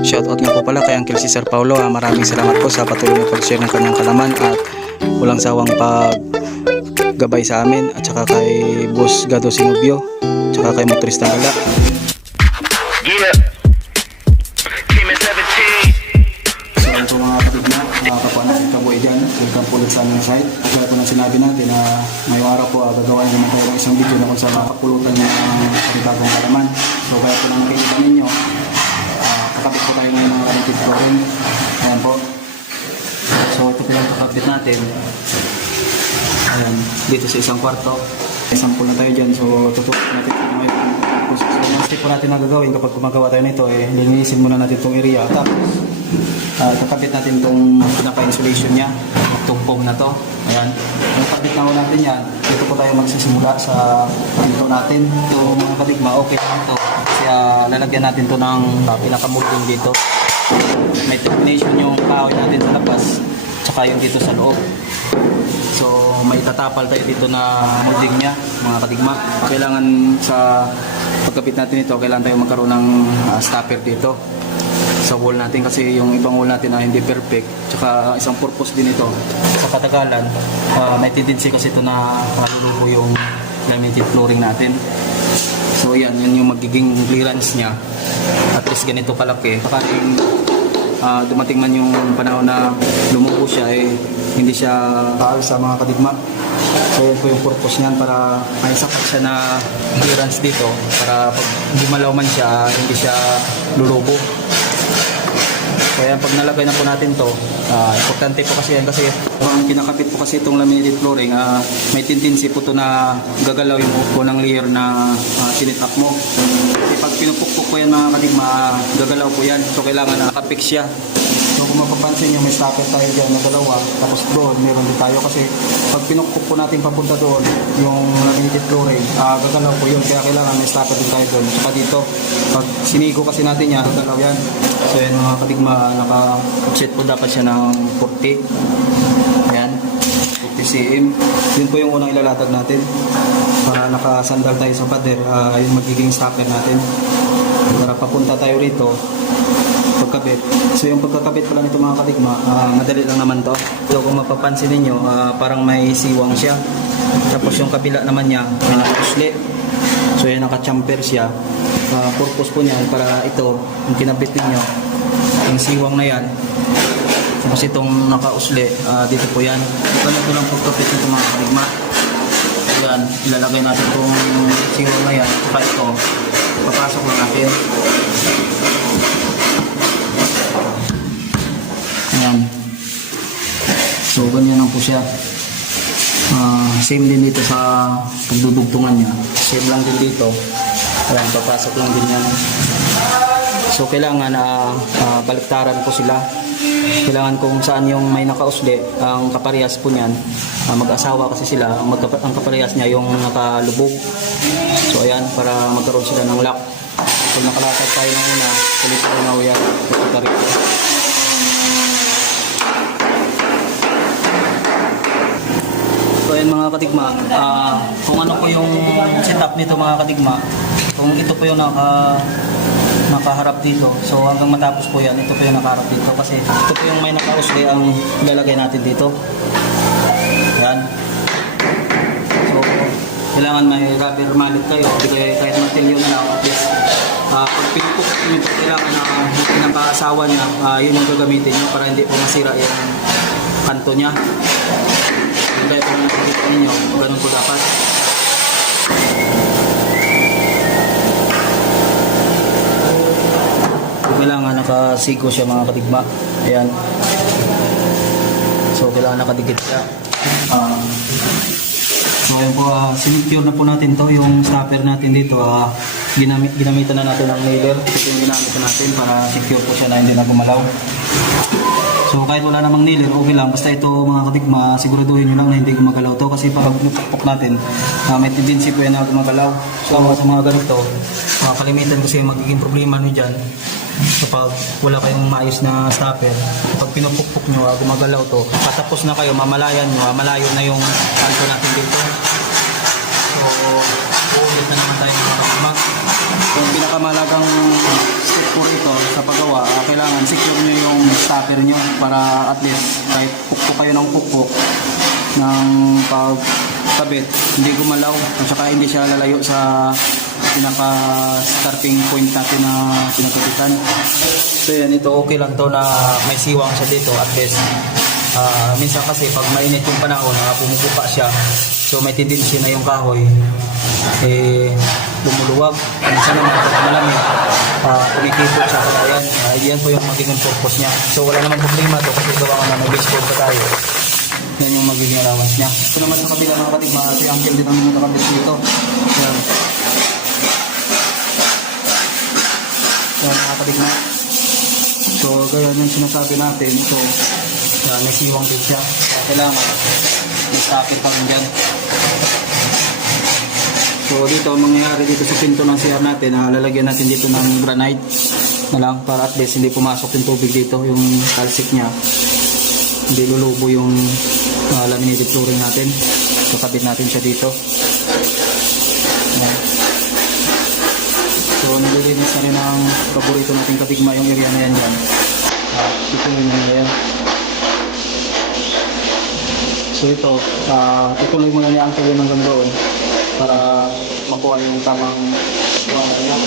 Shoutout nga po pala kay Uncle Cesar Paulo. Maraming salamat po sa patuloy na pag-share ng kanyang kalaman at walang sawang paggabay sa amin, at saka kay Boss Gado Sinubio, tsaka kay Motorista Gala. Yeah. Team at 17. So ito mga kapatid na, mga kapwa natin kabuhay dyan, welcome po ulit sa aming site. Kaya po na sinabi natin na ngayong araw po gagawa naman tayo ng isang video na kung saan makapulutan niya ang panibagong kalaman. So kaya po na nakikita ninyo, kakabit po tayo ngayon ng relative flooring. Ayan po. So ito po yung kakabit natin. Ayan, dito sa isang kwarto. Sample na tayo dyan. So tutukan natin po ngayon. So yung step po natin na gagawin kapag gumagawa tayo nito, linisin muna natin itong area. Tapos kakabit natin itong pinaka-insulation nya, itong foam na to. Ayan. Ang kakabit na natin yan, dito po tayo magsisimula sa pinto natin. Ito mga kadigma, okay lang ito. Kasi lalagyan natin ito ng pinaka-molding dito. May termination yung kahoy natin sa labas, tsaka yung dito sa loob. So may tatapal tayo dito na molding nya, mga kadigma. Kailangan sa pagkapit natin ito, kailangan tayo magkaroon ng stopper dito sa wall natin, kasi yung ibang wall natin hindi perfect. Tsaka isang purpose din ito sa katagalan, may tendency kasi ito na malulubo yung laminated flooring natin. So yan, yun yung magiging clearance nya, at least ganito kalaki. Saka dumating man yung panahon na lumubo siya, hindi siya taal sa mga kadigma. So yan po yung purpose niyan, para may sapat siya na clearance dito, para pag gumalaw man siya, hindi siya lulubo. Kaya pag nalagay na po natin to, importante po kasi yan, kasi kung kinakapit po kasi itong laminated flooring, may tendency po to na gagalaw yung unang layer na sinitap mo. Kasi pag pinupukpok po yan mga kadigma, gagalaw po yan. So kailangan nakapik siya. So kung mapapansin nyo, may stopper tayo dyan na dalawa, tapos doon meron din tayo, kasi pag pinukpok po natin papunta doon yung laminated flooring, gagalaw po yun. Kaya kailangan may stopper din tayo doon. Saka dito, pag sinigo kasi natin yan, gagalaw yan. So yan mga kadigma, naka-set po dapat siya ng 40. Ayan, 40 cm. Yun po yung unang ilalatag natin. Para nakasandal tayo sa pader, yung magiging stopper natin. Para papunta tayo rito, pagkabit. So yung pagkakabit pala nito mga kadigma, madali lang naman to. So kung mapapansin ninyo, parang may siwang siya. Tapos yung kabila naman niya, may nakausli. So yan, naka-chamfer siya. Purpose po niyan para ito, yung kinabit ninyo, yung siwang na yan, tapos itong nakausli, dito po yan. Ganito lang pagkapit nito mga kadigma. Yan, ilalagay natin itong siwang na yan, saka ito, papasok lang natin. Ayan. So ganyan lang po siya. Same din dito sa pagdudugtungan niya. Same lang din dito. Ayan, papasok lang din yan. So kailangan baliktaran po sila. Kailangan kung saan yung may nakausli, ang kaparehas po niyan, mag-asawa kasi sila, ang kaparehas niya yung nakalubog. So ayan, para magkaroon sila ng lock. Kung nakalatag tayo ng una, ulit tayo na uyan. So ayan mga kadigma, kung ano po yung setup nito mga kadigma, kung ito po yung nakaharap dito, so hanggang matapos po yan, ito po yung nakaharap dito, kasi ito po yung may nakausli ang ilalagay natin dito. Yan. So kailangan may rubber mallet kayo, kahit martilyo na lang, at least pag pinupok nyo, kailangan na pinapaasawa niya, yun ang gagamitin nyo para hindi po masira yung kanto niya. Dahil kung nakikita ninyo, ganun po dapat. Kailangan nakasigo siya mga kadigma. Ayan. So kailangan nakadikit siya. So ayun po, sinecure na po natin to, yung stopper natin dito. Ginamitan na natin ng nailer. Ito yung ginamit natin para secure po siya na hindi na gumalaw. So kahit wala namang nailer, okay lang. Basta ito mga kadigma, siguraduhin nyo lang na hindi gumagalaw to, kasi pag nupukpok natin, may tendency po yan na gumagalaw. So sa mga ganito, kalimitan kasi magiging problema nyo dyan. Kapag wala kayong maayos na stopper, pag pinupukpok nyo, gumagalaw to, patapos na kayo, mamalayan nyo, malayo na yung kanto natin dito. So uulit na naman tayo mga kadigma. So pinakamalagaang step po rito sa sa paggawa, kailangan secure nyo yung stopper nyo para at least kahit pukpok kayo ng pukpok ng pagkabit, hindi gumalaw at saka hindi siya lalayo sa pinaka starting point natin na pinagkabitan. So yan, ito okay lang to na may siwang siya dito at least. Minsan kasi pag mainit yung panahon, pumupupa siya, so may tendency na yung kahoy lumuluwag. Minsan naman pag malamig, kumikipot siya. Ayan, yan po yung magiging purpose niya. So wala naman problema to kasi gawa nga na baseboard pa tayo. Yan yung magiging allowance niya. Ito naman sa kabila mga kapatid, si Uncle din ang nakabit dito. Yan. Yan mga kapatid na. So gaya yung sinasabi natin. So may siwang din siya. Kailangan may stopper pa rin dyan. So dito, ang mangyayari dito sa pinto ng CR natin, lalagyan natin dito ng granite na lang para at least hindi pumasok yung tubig dito, yung calcic niya. Hindi lulubo yung laminated flooring natin. So kabit natin siya dito. Ayan. So nililinis na rin ang paborito nating kabigma yung area na yan dyan. Dito yung area yan. So ito, ituloy muna niya ang tuloy hanggang doon para makuha yung tamang buwangan niya.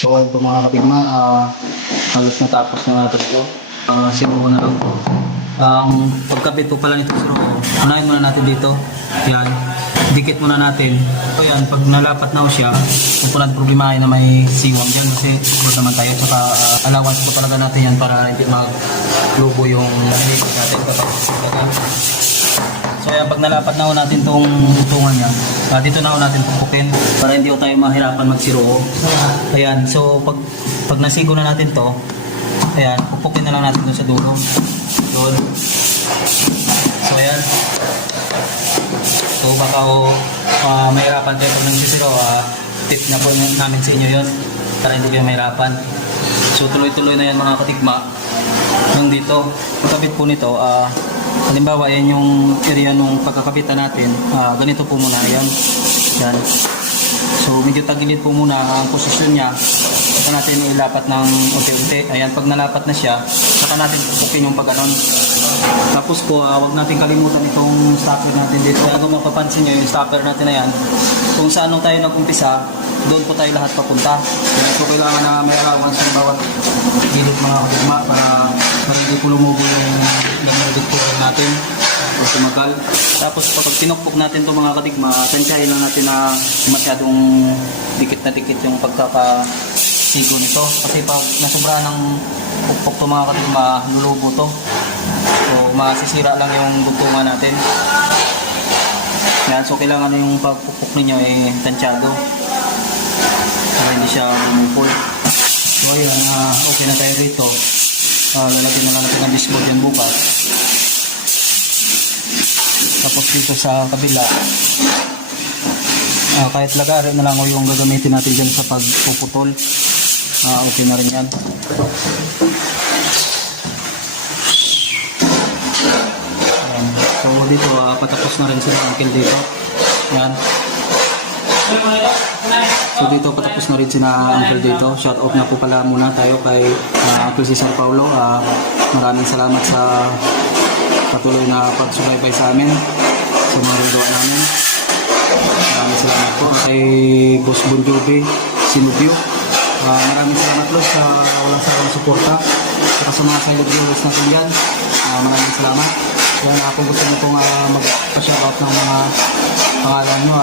So ayun po mga kapigma, halos natapos na natin ito. Siguro na lang po. Ang pagkabit po pala nito sa roho, unahin muna natin dito. Yan. Dikit muna natin. So yan, pag nalapat na siya, kung po problema ay na may siwang dyan kasi sukulot naman tayo. Saka allowance po talaga natin yan para hindi mag-lubo yung dikit natin kapag sisigagan. So ayan, pag nalapat na ho natin tong tungan niya, dito na ho natin pupukin para hindi ho tayo mahirapan magsiro. Ayan, so pag nasigo na natin to, ayan, pupukin na lang natin doon sa dulo. Doon. So ayan. So baka ho mahirapan kayo pag nagsisiro, tip na po namin sa inyo yun para hindi kayo mahirapan. So tuloy-tuloy na yan mga katikma. Yung dito, pagkabit po nito, halimbawa yan yung area nung pagkakabitan natin, ganito po muna yan. Yan. So medyo tagilid po muna ang posisyon niya. Saka natin ilapat ng unti-unti. Ayan, pag nalapat na siya, saka natin pupukin yung pag-anon. Tapos po, huwag natin kalimutan itong stopper natin dito. Kaya kung mapapansin nyo, yung stopper natin na yan, kung saan tayo nag-umpisa, doon po tayo lahat papunta. Kaya so kailangan na may allowance ng bawat gilid mga kaguma para hindi po lumubo yung lamerdit po natin o sumagal. Tapos kapag tinukpok natin itong mga kadigma, tansyahin lang natin na masyadong dikit na dikit yung pagkakasigo nito. Kasi pag nasobrahan ng pukpok itong mga kadigma, nulubo to. So masisira lang yung dugtungan natin. Yan, so kailangan yung pagpukpok ninyo tansyado para hindi siya umupol. So ayan, okay na tayo rito. Lalagyan na lang natin ang discord yan bukas. Tapos dito sa kabila, kahit lagarin na lang o yung gagamitin natin dyan sa pagpuputol, okay na rin yan. Ayan. So dito, patapos na rin sila angkin dito. Yan. So dito patapos na rin sina Uncle dito. Shout out na po pala muna tayo kay Uncle Cesar Paulo. Maraming salamat sa patuloy na pagsubaybay sa amin sa mga gawa namin. Maraming salamat po kay Boss Bon Jovi Sinubio. Maraming salamat po sa walang sarang suporta at sa mga silent viewers natin dyan. Maraming salamat. Yan, kung gusto nyo pong magpa-shoutout ng mga pangalan nyo,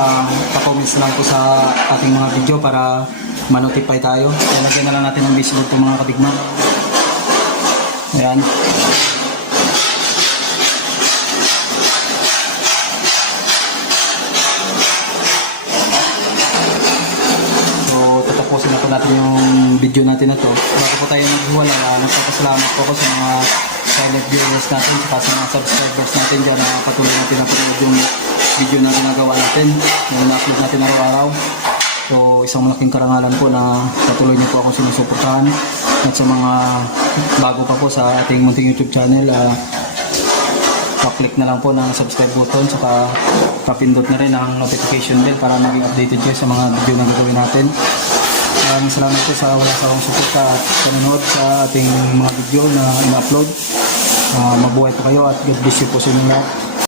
pa-comments lang po sa ating mga video para ma-notify tayo. Kaya lagyan na lang natin ng visual itong mga katigma. Ayan. So, tatapusin na po natin yung video natin na to. Bago po tayo maghiwalay, nagpapasalamat po ako sa mga silent viewers natin at sa mga subscribers natin dyan na patuloy natin na pinanood yung video na ginagawa natin na na-upload natin araw-araw. So isang malaking karangalan po na patuloy niyo po ako sinusuportahan at sa mga bago pa po sa ating munting YouTube channel, pa-click na lang po ng subscribe button saka papindot na rin ang notification bell para maging updated kayo sa mga video na gagawin natin. Maraming salamat po sa walang sawang suporta at panonood sa ating mga video na ina-upload. Mabuhay po kayo at God bless you po sa inyo.